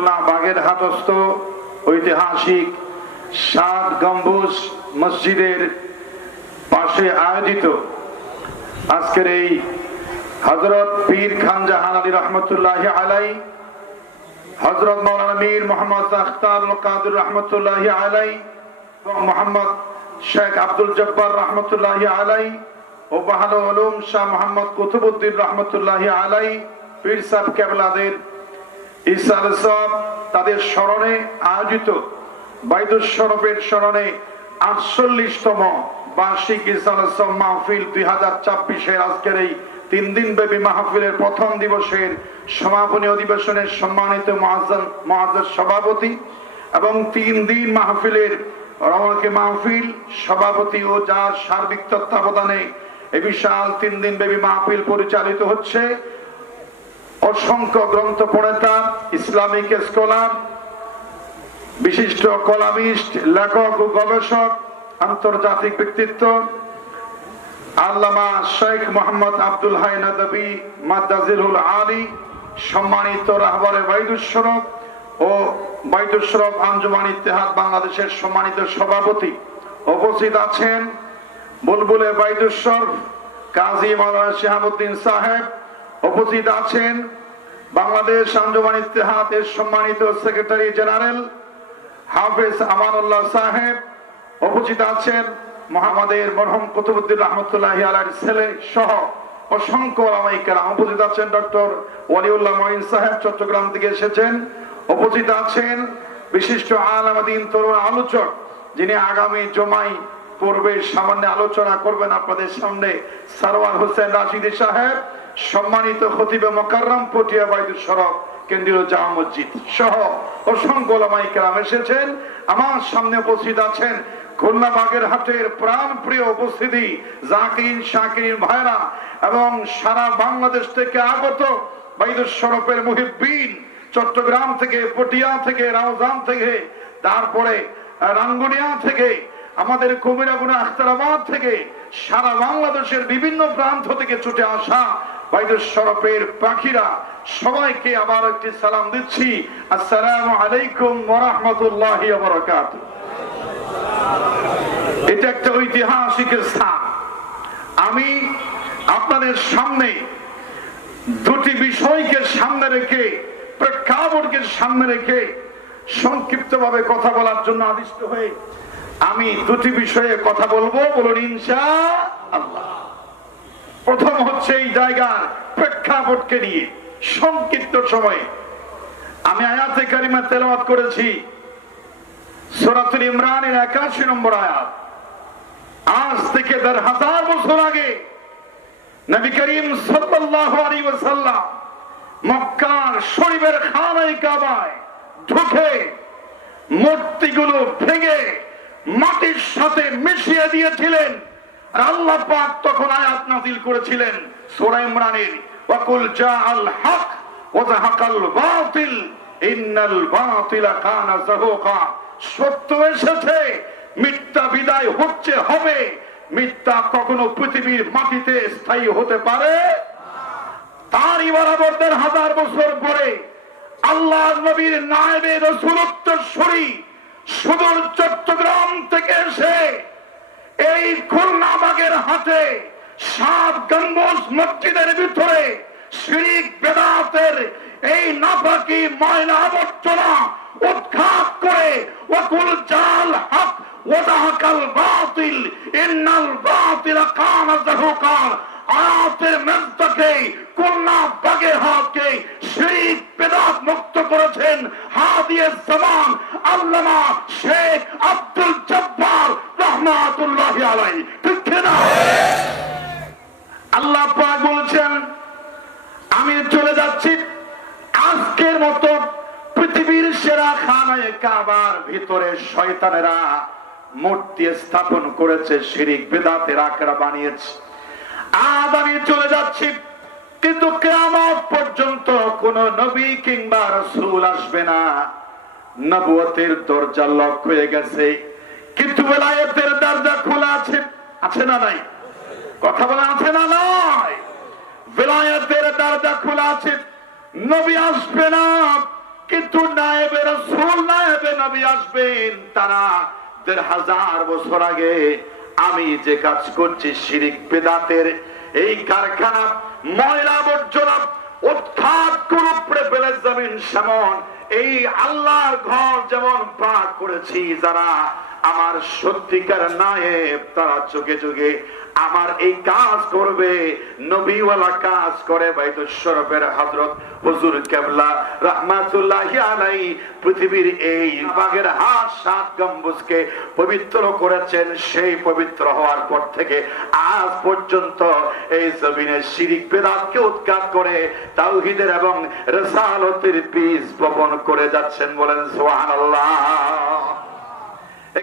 খুলনা বাগেরহাটস্থ ঐতিহাসিক 7 গম্বুজ মসজিদের পাশে আয়োজিত আজকের এই হযরত পীর খান জাহান আলী রহমতুল্লাহি আলাইহি, হযরত মাওলানা মীর মোহাম্মদ আখতারুল কাদের রহমতুল্লাহি আলাইহি এবং মোহাম্মদ শেখ আব্দুল জব্বার রহমতুল্লাহি আলাইহি ও বাহাদুর উলুম শাহ মোহাম্মদ কুতুবউদ্দিন রহমতুল্লাহি আলাইহি পীর সাহেব কেবলাদের ইসাল সাহেব তাদের স্মরণে আয়োজিত বাইতুল শরফের স্মরণে 48তম বার্ষিক ইসাল সাহেব মাহফিল 2024 আজকের এই 3 দিন ব্যাপী মাহফিলের প্রথম দিবসের সমাপনী অধিবেশনের সম্মানিত মুআজ্জাজ সভাপতি এবং 3 দিন মাহফিলের রওয়াকে মাহফিল সভাপতি ও যার সার্বিক তত্ত্বাবধানে এই বিশাল 3 দিন ব্যাপী মাহফিল পরিচালিত হচ্ছে অসংখ্য গ্রন্থ প্রণেতা, ইসলামিক স্কলার, বিশিষ্ট কলামিস্ট, লেখক ও গবেষক, আন্তর্জাতিক ব্যক্তিত্ব আল্লামা শেখ মোহাম্মদ আব্দুল হাই নদভী মাদ্দাজিলুল আলী, সম্মানিত রাহবারে বাইতুল শরফ ও বাইতুল শরফ আঞ্জুমান ইত্তেহাদ বাংলাদেশের সম্মানিত সভাপতি, উপস্থিত আছেন বুলবুলে বাইতুল শরফ কাজী মাওলানা শিহাবুদ্দিন সাহেব, উপস্থিত আছেন বাংলাদেশ আঞ্জুমান ইত্তেহাদের সম্মানিত সেক্রেটারি জেনারেল হাফেজ আমানুল্লাহ সাহেব, উপস্থিত আছেন মোহাম্মদের মরহুম কুতুবউদ্দিন রহমতুল্লাহি আলাইহির ছেলে সহ অসংখ্য ওলামায়ে কেরাম, উপস্থিত আছেন ডক্টর ওয়ালিউল্লাহ মঈন সাহেব চট্টগ্রাম থেকে এসেছেন, উপস্থিত আছেন বিশিষ্ট আলেম দ্বীন তরুণ আলোচক যিনি আগামী জুমায় পূর্বে সামান্য আলোচনা করবেন আপনাদের সামনে সারওয়ার হোসেন রাশিদী সাহেব, সম্মানিত খতিবে মুকাররম পটিয়া বাইতুল শরফ কেন্দ্রীয় জামা মসজিদ সহ অসংখ্য ওলামায়ে কেরাম এসেছেন। আমার সামনে উপস্থিত আছেন খুলনা বাগেরহাটের প্রাণ প্রিয় উপস্থিতি জাকির শাকির ভাইরা এবং সারা বাংলাদেশ থেকে আগত বাইতুল শরফের মুহিব্বিন, চট্টগ্রাম থেকে, পটিয়া থেকে, রাউজান থেকে, তারপরে রাঙ্গুনিয়া থেকে, আমাদের কুমিরাগুনা আখতারাবাদ থেকে, সারা বাংলাদেশের বিভিন্ন প্রান্ত থেকে ছুটে আসা বাইতুল শরফের পাখিরা সবাইকে আবার একটি সালাম দিচ্ছি, আসসালামু আলাইকুম ওয়া রাহমাতুল্লাহি ওয়া বারাকাতুহু। এটা একটা ঐতিহাসিক স্থান। আমি আপনাদের সামনে দুটি বিষয়কে সামনে রেখে, প্রেক্ষাপটকে সামনে রেখে সংক্ষিপ্তভাবে কথা বলার জন্য আদিষ্ট হয়ে আমি দুটি বিষয়ে কথা বলবো, বলুন ইনশাআল্লাহ। প্রথম হচ্ছে এই জায়গার প্রেক্ষাপটকে নিয়ে সংক্ষিপ্ত সময়ে আমি আয়াতে কারিমা তেলাওয়াত করেছি সূরাতুল ইমরানের 81 নম্বর আয়াত। আজ থেকে 1000 বছর আগে নবী করিম সাল্লাল্লাহু আলাইহি ওয়াসাল্লাম মক্কার শরীফের খানায়ে কাবায় ঢুকে মূর্তিগুলো ভেঙে মাটির সাথে মিশিয়ে দিয়েছিলেন। আর আল্লাহ পাক তখন আয়াত নাযিল করেছিলেন সূরা ইমরানের, ওয়াকুল জাআল হক ওয়া যাহাকাল বাতিল ইন্নাল বাতিলা কানা যাহুকা। সত্য এসেছে, মিথ্যা বিদায় হচ্ছে, হবে। মিথ্যা কখনো পৃথিবীর মাটিতে স্থায়ী হতে পারে। তারই বরাবর 1000 বছর পরে আল্লাহর নবীর নায়েবে রাসূল উত্তরসূরি সুদূর চট্টগ্রাম থেকে এসে এই খুলনা বাগেরহাটে 7 গম্বুজ মসজিদের ভিতরে শিরক বেদাতের এই নাপাকি ময়লা আবর্জনা উৎখাত করে ওয়াকুল জাল হক ওয়া যাহাকাল বাতিল ইন্নাল বাতিলা কানা যাহুকা আয়াতের মধ্যে খুলনা বাগেরহাটকে শিরক বেদাত মুক্ত করেছেন হাদিয়ে জামান আল্লামা শেখ আব্দুল জব্বার রাহমাতুল্লাহি আলাইহি। ঠিক না? আল্লাহ পাক বলেছেন আমি চলে যাচ্ছি, আজকের মতো পৃথিবীর সেরা খানায়ে কাবার ভিতরে শয়তানেরা মূর্তি স্থাপন করেছে, শিরক বেদাতের আকরা বানিয়েছে। আজ আমি চলে যাচ্ছি, কিন্তু কিয়ামত পর্যন্ত কোন নবী কিংবা রাসূল আসবে না। নবুয়তের দরজা লক হয়ে গেছে, কিন্তু ওলায়েতের দরজা খোলা আছে। আছে না নাই? কথা বলা আছে না নাই? ওলায়েতের দরজা খোলা আছে। নবী আসবে না, কিন্তু নায়েবে রাসূল নায়েবে নবী আসবেন তারা ১৫০০ বছর আগে আমি যে কাজ করছি শিরিক বেদাতের এই কারখানা ময়লা আবর্জনা উৎখাত করে উপড়ে ফেলে যাবেন। সেমন এই আল্লাহর ঘর যেমন পাক করেছি যারা আমার সত্যিকার নায়েব তারা চোখে চোখে আমার এই কাজ করবে, নবীওয়ালা কাজ করে বাইতুল শরফের হযরত হুজুর কেবলা রাহমাতুল্লাহি আলাইহি পৃথিবীর এই বাগের হাট ৭ গম্বুজকে পবিত্র করেছেন। সেই পবিত্র হওয়ার পর থেকে আজ পর্যন্ত এই জমিনে শিরিক বেদাতকে উৎখাত করে তাওহীদের এবং রিসালাতের বীজ বপন করে যাচ্ছেন। বলেন সুবহানাল্লাহ।